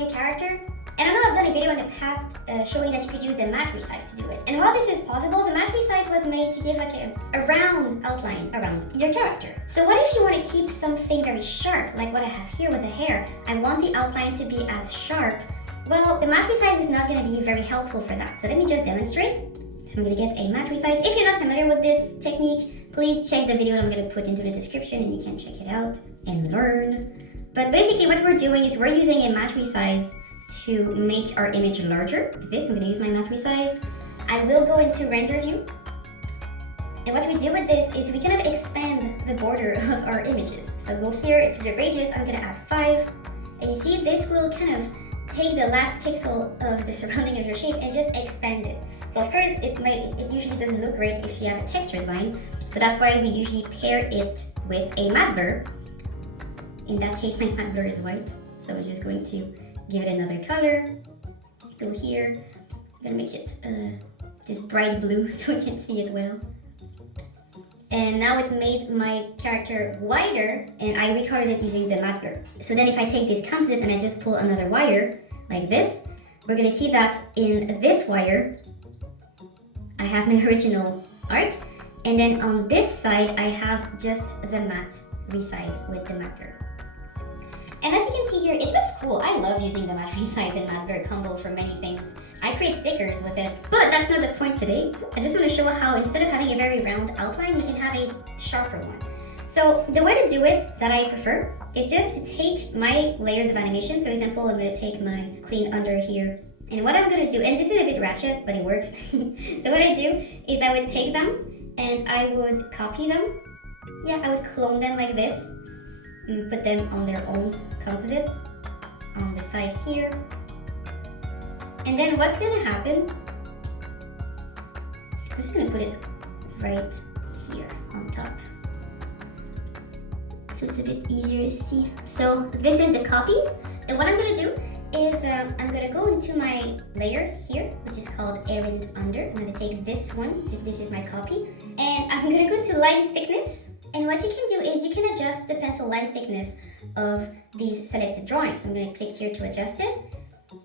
on your character? And I know I've done a video in the past showing that you could use the matte resize to do it. And while this is possible, the matte resize was made to give like a round outline around your character. So what if you want to keep something very sharp, like what I have here with the hair? I want the outline to be as sharp. Well, the matte resize is not going to be very helpful for that. So let me just demonstrate. So I'm going to get a matte resize. If you're not familiar with this technique, please check the video I'm going to put into the description and you can check it out and learn. But basically what we're doing is we're using a matte resize to make our image larger. With this, I'm going to use my matte resize. I will go into render view. And what we do with this is we kind of expand the border of our images. So go here to the radius, I'm going to add 5. And you see this will kind of take the last pixel of the surrounding of your shape and just expand it. So of course, it usually doesn't look great if you have a textured line. So that's why we usually pair it with a matte blur. In that case, my matte blur is white. So we're just going to give it another color. Go here. I'm gonna make it this bright blue so we can see it well. And now it made my character wider, and I recolored it using the matte blur. So then if I take this composite and I just pull another wire like this, we're gonna see that in this wire, I have my original art. And then on this side, I have just the matte resize with the matte blur. And as you can see here, it looks cool. I love using the matte resize and matte blur combo for many things. I create stickers with it, but that's not the point today. I just want to show how instead of having a very round outline, you can have a sharper one. So the way to do it that I prefer is just to take my layers of animation. So for example, I'm going to take my clean under here. And what I'm going to do, and this is a bit ratchet, but it works. So what I do is I would take them and I would copy them. Yeah, I would clone them like this. Put them on their own composite on the side here. And then what's gonna happen, I'm just gonna put it right here on top so it's a bit easier to see. So this is the copies, and what I'm gonna do is I'm gonna go into my layer here, which is called errand under. I'm gonna take this one, this is my copy, and I'm gonna go to line thickness. And what you can do is you can adjust the pencil line thickness of these selected drawings. I'm going to click here to adjust it.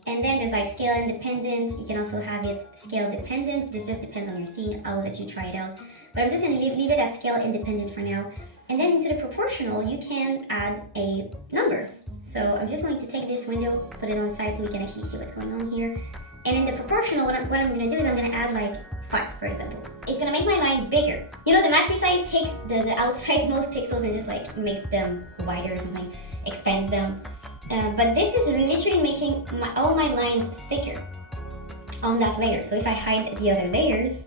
And then there's like scale independent. You can also have it scale dependent. This just depends on your scene. I'll let you try it out. But I'm just going to leave it at scale independent for now. And then into the proportional, you can add a number. So I'm just going to take this window, put it on the side so we can actually see what's going on here. And in the proportional, what I'm going to do is I'm going to add like 5, for example. It's going to make my line bigger. You know, the matte resize takes the outside most pixels and just like make them wider or something, expands them. But this is literally making all my lines thicker on that layer. So if I hide the other layers,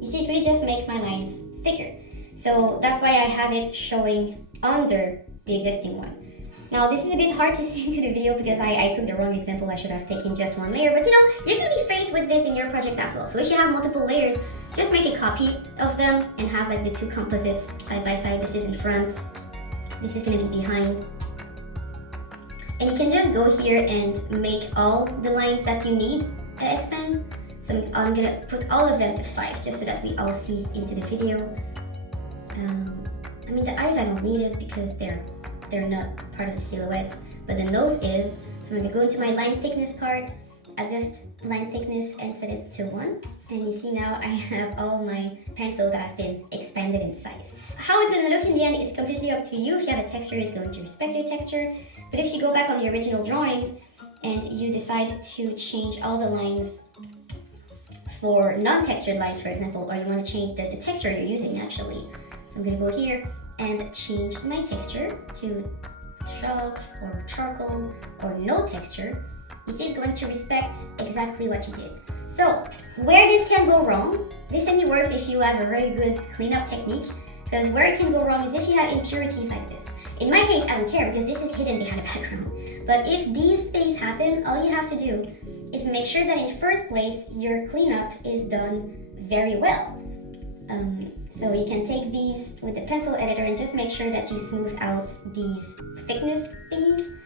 you see it really just makes my lines thicker. So that's why I have it showing under the existing one. Now this is a bit hard to see into the video because I took the wrong example. I should have taken just one layer, but you know, you're going to be faced with this in your project as well. So if you have multiple layers, just make a copy of them and have like the 2 composites side by side. This is in front, this is going to be behind. And you can just go here and make all the lines that you need expand. So I'm going to put all of them to 5 just so that we all see into the video. I mean, the eyes I don't need it because they're not part of the silhouette, but the nose is. So I'm going to go into my line thickness part, adjust line thickness and set it to 1. And you see now I have all my pencils that have been expanded in size. How it's going to look in the end is completely up to you. If you have a texture, it's going to respect your texture. But if you go back on the original drawings and you decide to change all the lines for non-textured lines, for example, or you want to change the texture you're using actually. So I'm going to go here and change my texture to chalk or charcoal or no texture. You see it's going to respect exactly what you did. So where this can go wrong, this only works if you have a very good cleanup technique, because where it can go wrong is if you have impurities like this. In my case, I don't care because this is hidden behind the background. But if these things happen, all you have to do is make sure that in first place, your cleanup is done very well. So you can take these with the pencil editor and just make sure that you smooth out these thickness thingies.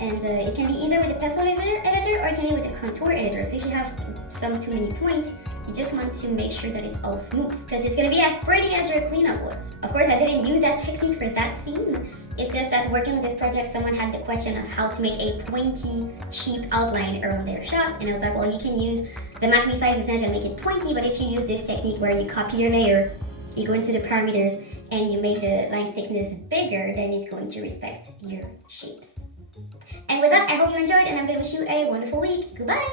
And it can be either with the pencil editor or it can be with the contour editor. So if you have some too many points, you just want to make sure that it's all smooth because it's going to be as pretty as your cleanup was. Of course, I didn't use that technique for that scene, It's just that working on this project, someone had the question of how to make a pointy, cheap outline around their shot, and I was like, well, you can use the math resize is not gonna make it pointy, but if you use this technique where you copy your layer, you go into the parameters, and you make the line thickness bigger, then it's going to respect your shapes. And with that, I hope you enjoyed, and I'm gonna wish you a wonderful week. Goodbye!